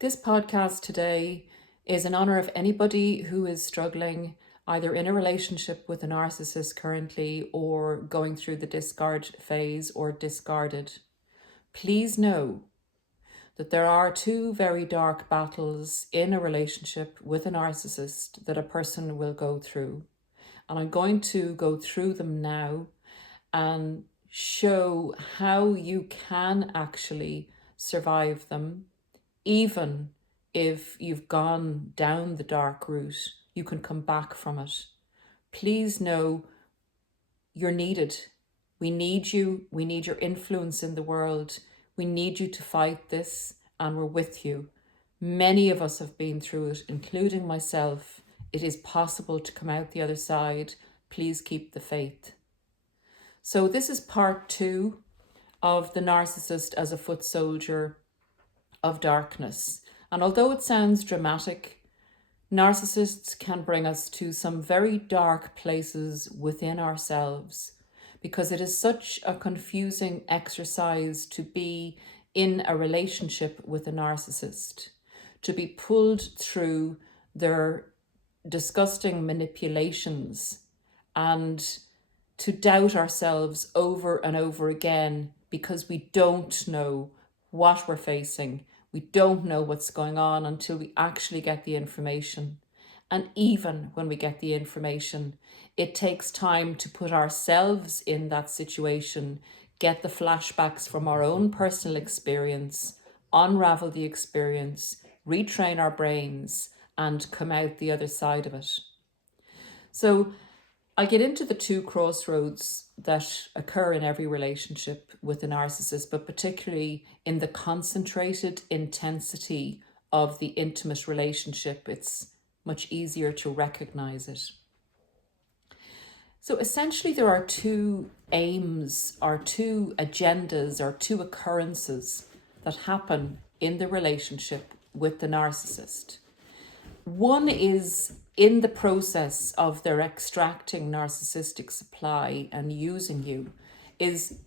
This podcast today is in honor of anybody who is struggling either in a relationship with a narcissist currently or going through the discard phase or discarded. Please know that there are two very dark battles in a relationship with a narcissist that a person will go through. And I'm going to go through them now and show how you can actually survive them. Even if you've gone down the dark route, you can come back from it. Please know you're needed. We need you. We need your influence in the world. We need you to fight this, and we're with you. Many of us have been through it, including myself. It is possible to come out the other side. Please keep the faith. So this is part 2 of the narcissist as a foot soldier of darkness. And although it sounds dramatic, narcissists can bring us to some very dark places within ourselves, because it is such a confusing exercise to be in a relationship with a narcissist, to be pulled through their disgusting manipulations and to doubt ourselves over and over again because we don't know what we're facing. We don't know what's going on until we actually get the information. And even when we get the information, it takes time to put ourselves in that situation, get the flashbacks from our own personal experience, unravel the experience, retrain our brains, and come out the other side of it. So I get into the 2 crossroads that occur in every relationship with a narcissist, but particularly in the concentrated intensity of the intimate relationship. It's much easier to recognize it. So essentially there are 2 aims, or 2 agendas, or 2 occurrences that happen in the relationship with the narcissist. One is in the process of their extracting narcissistic supply and using you, is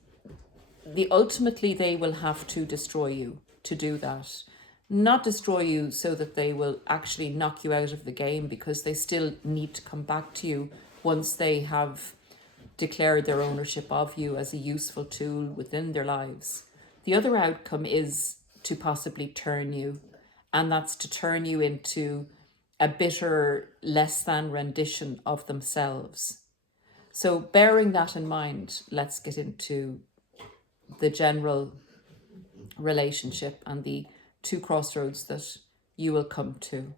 ultimately they will have to destroy you to do that. Not destroy you so that they will actually knock you out of the game, because they still need to come back to you once they have declared their ownership of you as a useful tool within their lives. The other outcome is to possibly turn you, and that's to turn you into a bitter, less than rendition of themselves. So bearing that in mind, let's get into the general relationship and the 2 crossroads that you will come to.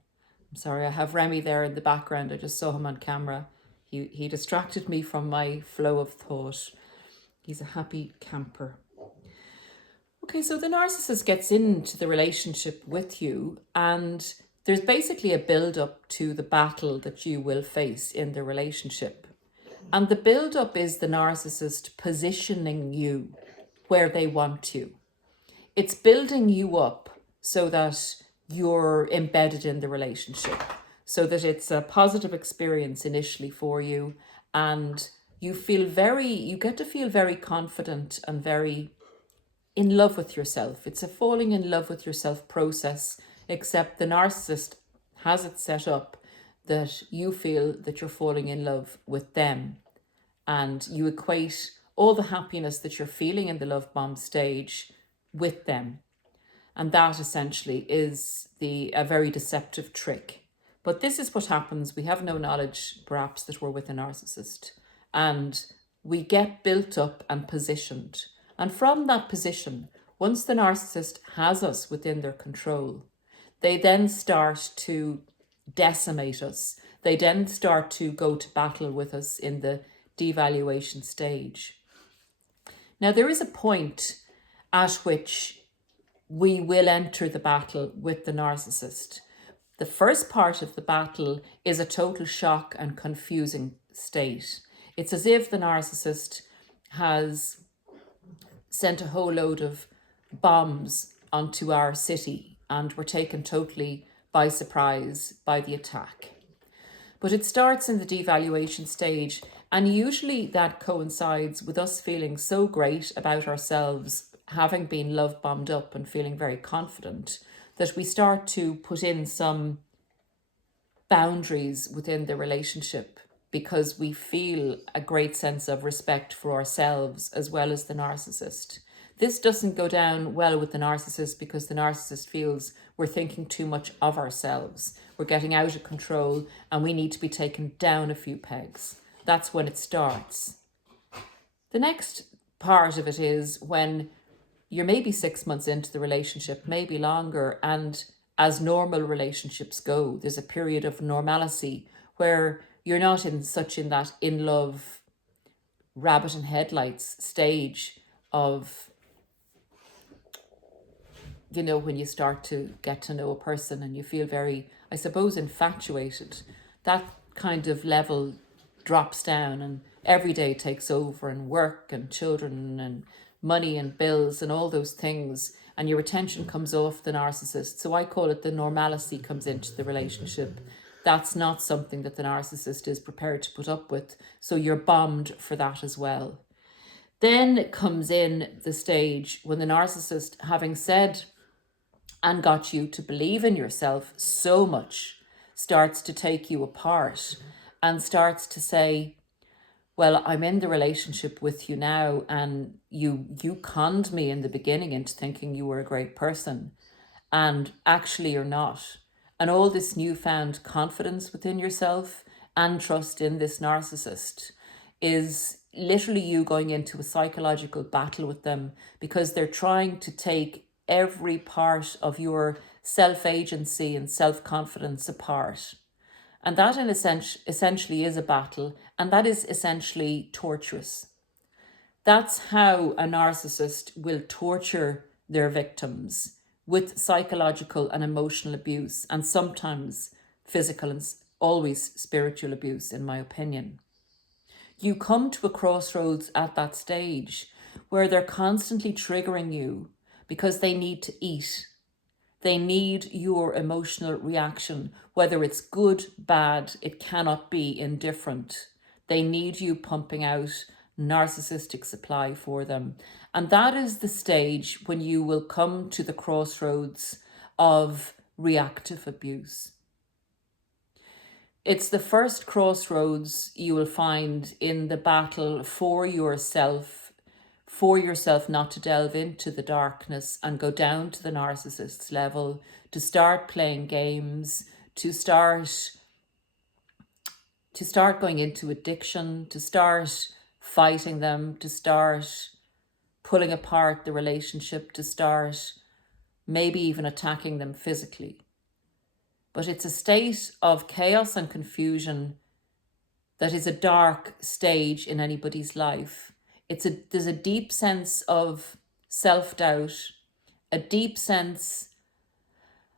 I'm sorry, I have Remy there in the background. I just saw him on camera. He distracted me from my flow of thought. He's a happy camper. Okay, so the narcissist gets into the relationship with you, and there's basically a build-up to the battle that you will face in the relationship. And the build-up is the narcissist positioning you where they want you. It's building you up so that you're embedded in the relationship, so that it's a positive experience initially for you, and you get to feel very confident and very in love with yourself. It's a falling in love with yourself process, except the narcissist has it set up that you feel that you're falling in love with them, and you equate all the happiness that you're feeling in the love bomb stage with them. And that essentially is a very deceptive trick. But this is what happens. We have no knowledge, perhaps, that we're with a narcissist, and we get built up and positioned. And from that position, once the narcissist has us within their control, they then start to decimate us. They then start to go to battle with us in the devaluation stage. Now, there is a point at which we will enter the battle with the narcissist. The first part of the battle is a total shock and confusing state. It's as if the narcissist has sent a whole load of bombs onto our city and we're taken totally by surprise by the attack. But it starts in the devaluation stage, and usually that coincides with us feeling so great about ourselves, having been love bombed up and feeling very confident, that we start to put in some boundaries within the relationship because we feel a great sense of respect for ourselves as well as the narcissist. This doesn't go down well with the narcissist because the narcissist feels we're thinking too much of ourselves. We're getting out of control and we need to be taken down a few pegs. That's when it starts. The next part of it is when you're maybe 6 months into the relationship, maybe longer, and as normal relationships go, there's a period of normalcy where you're not in that in love, rabbit in headlights stage of, when you start to get to know a person and you feel very, I suppose, infatuated. That kind of level drops down and every day takes over, and work and children and money and bills and all those things, and your attention comes off the narcissist. So I call it the normalcy comes into the relationship. That's not something that the narcissist is prepared to put up with. So you're bombed for that as well. Then comes in the stage when the narcissist, having said and got you to believe in yourself so much, starts to take you apart and starts to say, well, I'm in the relationship with you now and you conned me in the beginning into thinking you were a great person and actually you're not. And all this newfound confidence within yourself and trust in this narcissist is literally you going into a psychological battle with them because they're trying to take every part of your self-agency and self-confidence apart. And that in essentially is a battle, and that is essentially torturous. That's how a narcissist will torture their victims with psychological and emotional abuse, and sometimes physical and always spiritual abuse, in my opinion. You come to a crossroads at that stage where they're constantly triggering you because they need to eat. They need your emotional reaction, whether it's good, bad, it cannot be indifferent. They need you pumping out narcissistic supply for them. And that is the stage when you will come to the crossroads of reactive abuse. It's the first crossroads you will find in the battle for yourself not to delve into the darkness and go down to the narcissist's level, to start playing games, to start going into addiction, to start fighting them, to start pulling apart the relationship, to start maybe even attacking them physically. But it's a state of chaos and confusion that is a dark stage in anybody's life. There's a deep sense of self-doubt, a deep sense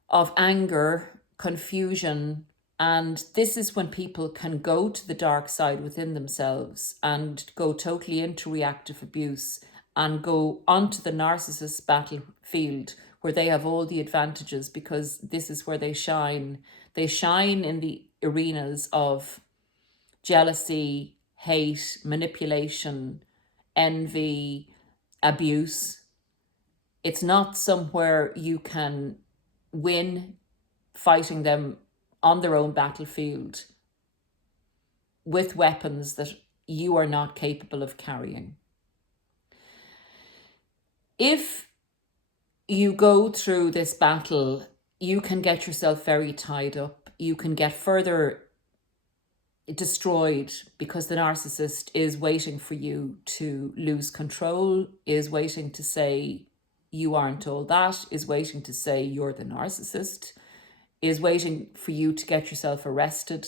of anger, confusion, and this is when people can go to the dark side within themselves and go totally into reactive abuse and go onto the narcissist's battlefield where they have all the advantages because this is where they shine. They shine in the arenas of jealousy, hate, manipulation, envy, abuse. It's not somewhere you can win fighting them on their own battlefield with weapons that you are not capable of carrying. If you go through this battle, you can get yourself very tied up. You can get further destroyed because the narcissist is waiting for you to lose control, is waiting to say you aren't all that, is waiting to say you're the narcissist, is waiting for you to get yourself arrested,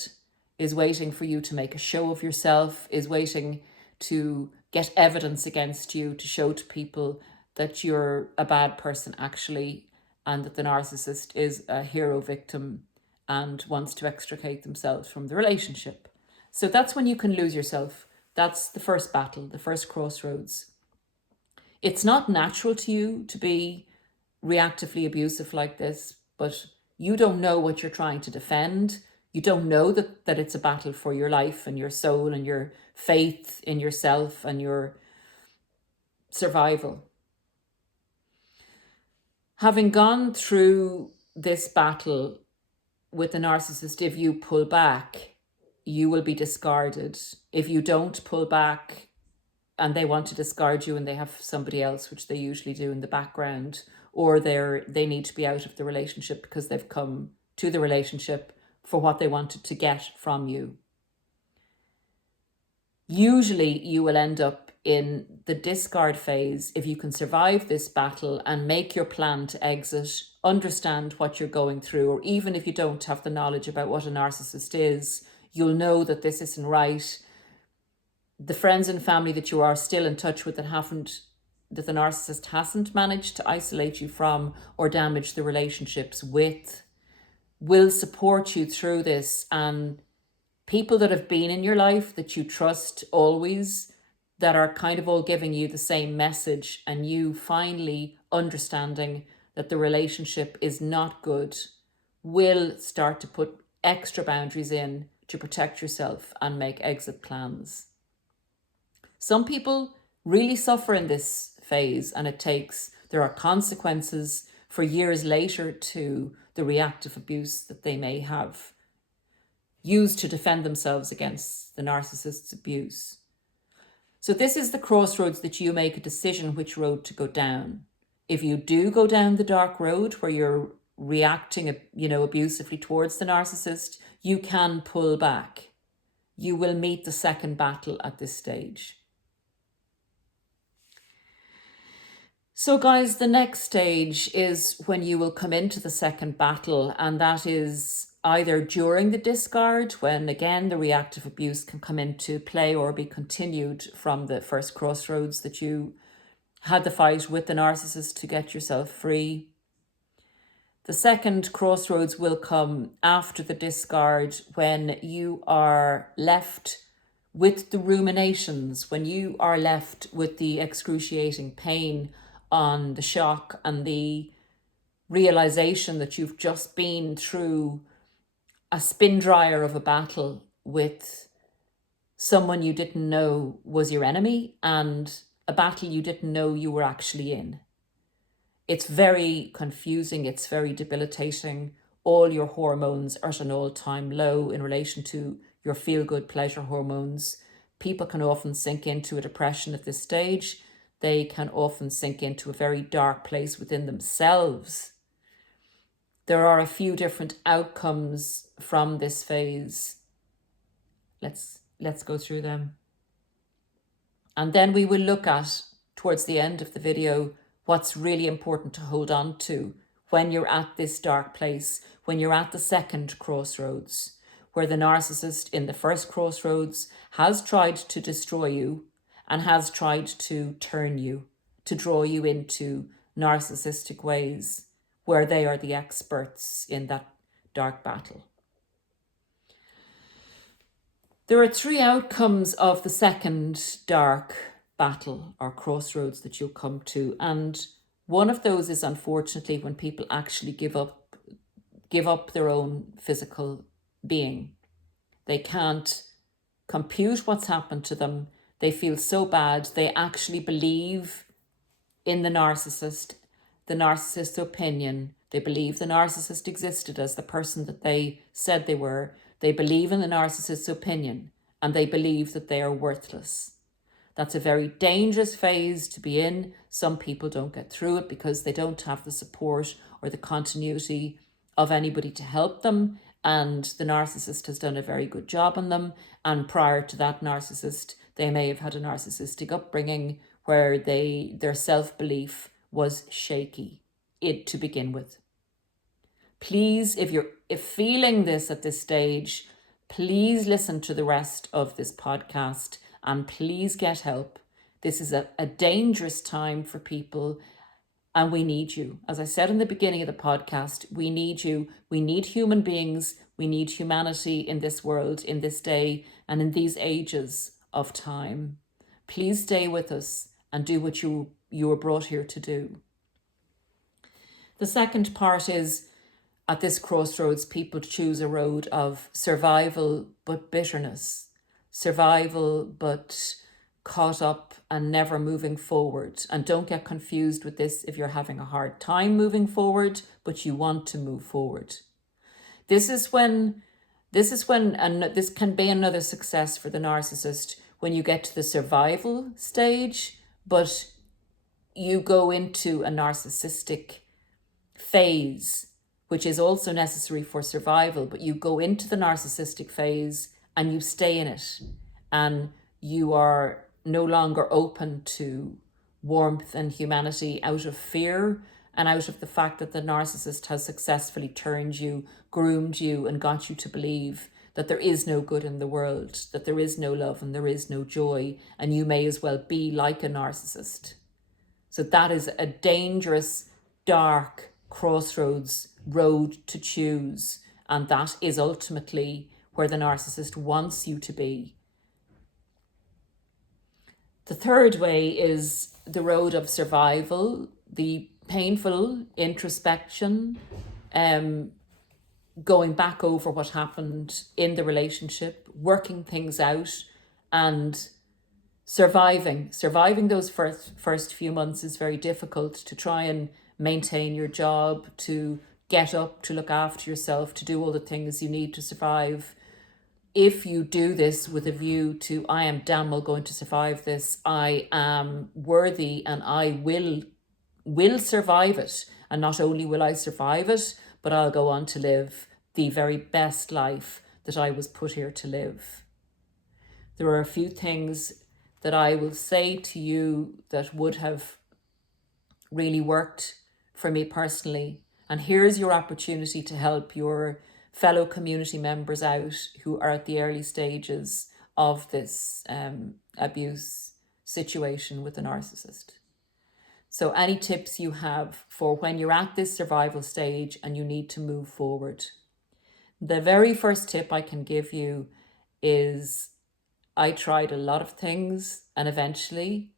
is waiting for you to make a show of yourself, is waiting to get evidence against you to show to people that you're a bad person actually, and that the narcissist is a hero victim and wants to extricate themselves from the relationship. So that's when you can lose yourself. That's the first battle, the first crossroads. It's not natural to you to be reactively abusive like this, but you don't know what you're trying to defend. You don't know that it's a battle for your life and your soul and your faith in yourself and your survival. Having gone through this battle with the narcissist, if you pull back, you will be discarded. If you don't pull back and they want to discard you and they have somebody else, which they usually do in the background, or they need to be out of the relationship because they've come to the relationship for what they wanted to get from you. Usually you will end up in the discard phase if you can survive this battle and make your plan to exit, understand what you're going through, or even if you don't have the knowledge about what a narcissist is, you'll know that this isn't right. The friends and family that you are still in touch with that the narcissist hasn't managed to isolate you from or damage the relationships with will support you through this. And people that have been in your life that you trust always, that are kind of all giving you the same message, and you finally understanding that the relationship is not good, will start to put extra boundaries in to protect yourself and make exit plans. Some people really suffer in this phase, and there are consequences for years later to the reactive abuse that they may have used to defend themselves against the narcissist's abuse. So this is the crossroads that you make a decision which road to go down. If you do go down the dark road where you're reacting, abusively towards the narcissist, you can pull back. You will meet the second battle at this stage. So guys, the next stage is when you will come into the second battle, and that is either during the discard, when again the reactive abuse can come into play or be continued from the first crossroads that you had the fight with the narcissist to get yourself free. The second crossroads will come after the discard, when you are left with the ruminations, when you are left with the excruciating pain on the shock and the realization that you've just been through a spin dryer of a battle with someone you didn't know was your enemy, and a battle you didn't know you were actually in. It's very confusing, it's very debilitating. All your hormones are at an all-time low in relation to your feel-good pleasure hormones. People can often sink into a depression at this stage. They can often sink into a very dark place within themselves. There are a few different outcomes from this phase. Let's go through them. And then we will look at, towards the end of the video, what's really important to hold on to when you're at this dark place, when you're at the second crossroads, where the narcissist in the first crossroads has tried to destroy you and has tried to turn you, to draw you into narcissistic ways, where they are the experts in that dark battle. There are three outcomes of the second dark battle or crossroads that you'll come to. And one of those is, unfortunately, when people actually give up their own physical being. They can't compute what's happened to them. They feel so bad. They actually believe in the narcissist's opinion. They believe the narcissist existed as the person that they said they were. They believe in the narcissist's opinion, and they believe that they are worthless. That's a very dangerous phase to be in. Some people don't get through it because they don't have the support or the continuity of anybody to help them, and the narcissist has done a very good job on them. And prior to that narcissist, they may have had a narcissistic upbringing where their self-belief was shaky to begin with. Please, if you're feeling this at this stage, please listen to the rest of this podcast and please get help. This is a dangerous time for people, and we need you. As I said in the beginning of the podcast, we need you. We need human beings. We need humanity in this world, in this day, and in these ages of time. Please stay with us and do what you were brought here to do. The second part is, at this crossroads, people choose a road of survival but bitterness, survival but caught up and never moving forward. And don't get confused with this if you're having a hard time moving forward, but you want to move forward. This is when, and this can be another success for the narcissist, when you get to the survival stage, but you go into a narcissistic phase, which is also necessary for survival, but you go into the narcissistic phase and you stay in it, and you are no longer open to warmth and humanity out of fear and out of the fact that the narcissist has successfully turned you, groomed you, and got you to believe that there is no good in the world, that there is no love and there is no joy, and you may as well be like a narcissist. So that is a dangerous, dark crossroads road to choose, and that is ultimately where the narcissist wants you to be. The third way is the road of survival, the painful introspection, going back over what happened in the relationship, working things out, and surviving those first few months is very difficult, to try and maintain your job, to get up, to look after yourself, to do all the things you need to survive. If you do this with a view to, I am damn well going to survive this, I am worthy and I will survive it. And not only will I survive it, but I'll go on to live the very best life that I was put here to live. There are a few things that I will say to you that would have really worked for me personally. And here's your opportunity to help your fellow community members out who are at the early stages of this abuse situation with the narcissist. So any tips you have for when you're at this survival stage and you need to move forward? The very first tip I can give you is, I tried a lot of things, and eventually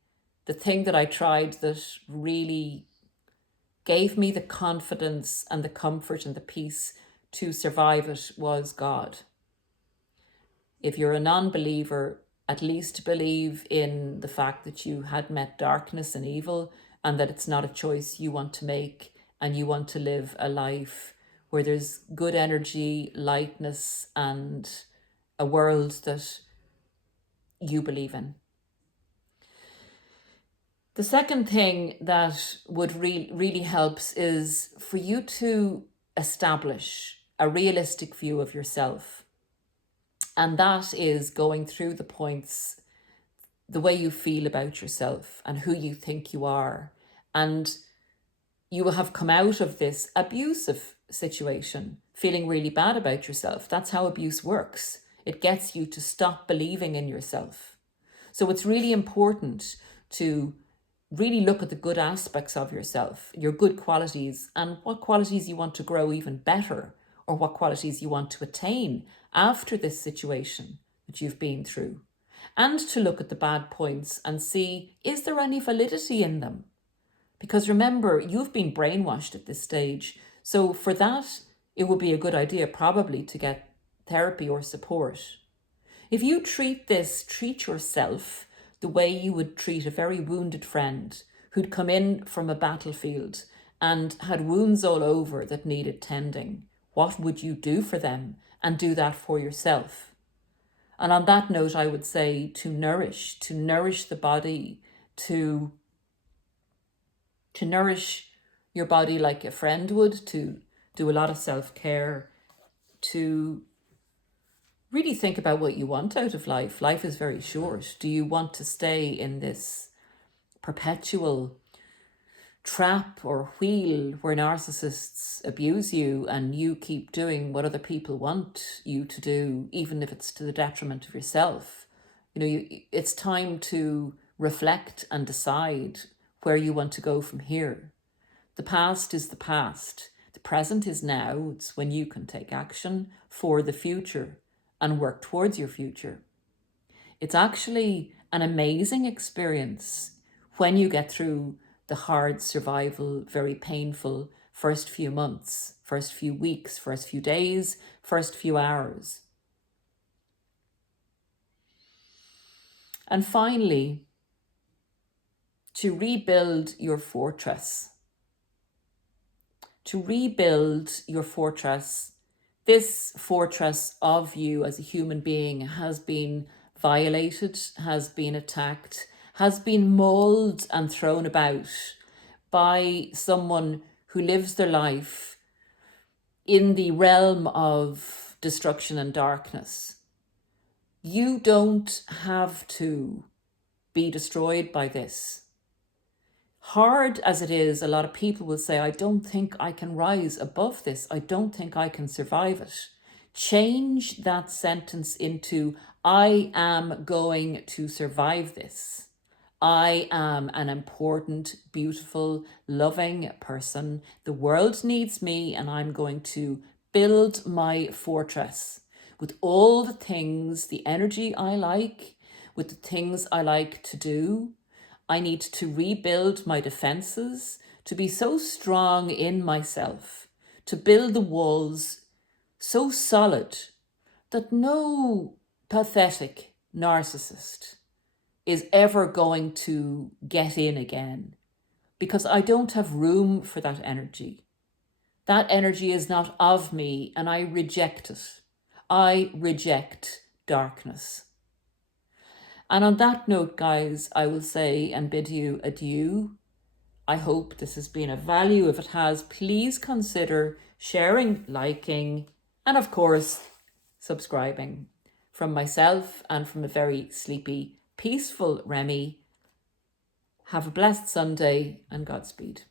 the thing that I tried that really gave me the confidence and the comfort and the peace to survive it was God. If you're a non-believer, at least believe in the fact that you had met darkness and evil, and that it's not a choice you want to make, and you want to live a life where there's good energy, lightness, and a world that you believe in. The second thing that would really helps is for you to establish a realistic view of yourself. And that is going through the points, the way you feel about yourself and who you think you are. And you will have come out of this abusive situation feeling really bad about yourself. That's how abuse works. It gets you to stop believing in yourself. So it's really important to really look at the good aspects of yourself, your good qualities, and what qualities you want to grow even better, or what qualities you want to attain after this situation that you've been through. And to look at the bad points and see, is there any validity in them? Because remember, you've been brainwashed at this stage. So for that, it would be a good idea probably to get therapy or support. If you treat yourself the way you would treat a very wounded friend who'd come in from a battlefield and had wounds all over that needed tending, what would you do for them? And do that for yourself. And on that note, I would say to nourish the body, to nourish your body like a friend would, to do a lot of self-care, to really think about what you want out of life. Life is very short. Do you want to stay in this perpetual trap or wheel where narcissists abuse you and you keep doing what other people want you to do, even if it's to the detriment of yourself? It's time to reflect and decide where you want to go from here. The past is the past. The present is now. It's when you can take action for the future and work towards your future. It's actually an amazing experience when you get through the hard survival, very painful first few months, first few weeks, first few days, first few hours. And finally, to rebuild your fortress. To rebuild your fortress, this fortress of you as a human being has been violated, has been attacked, has been mauled and thrown about by someone who lives their life in the realm of destruction and darkness. You don't have to be destroyed by this. Hard as it is, a lot of people will say, I don't think I can rise above this. I don't think I can survive it. Change that sentence into, I am going to survive this. I am an important, beautiful, loving person. The world needs me, and I'm going to build my fortress with all the things, the energy I like, with the things I like to do. I need to rebuild my defenses, to be so strong in myself, to build the walls so solid that no pathetic narcissist is ever going to get in again, because I don't have room for that energy. That energy is not of me, and I reject it. I reject darkness. And on that note, guys, I will say and bid you adieu. I hope this has been of value. If it has, please consider sharing, liking, and of course, subscribing. From myself and from a very sleepy, peaceful Remy, have a blessed Sunday and Godspeed.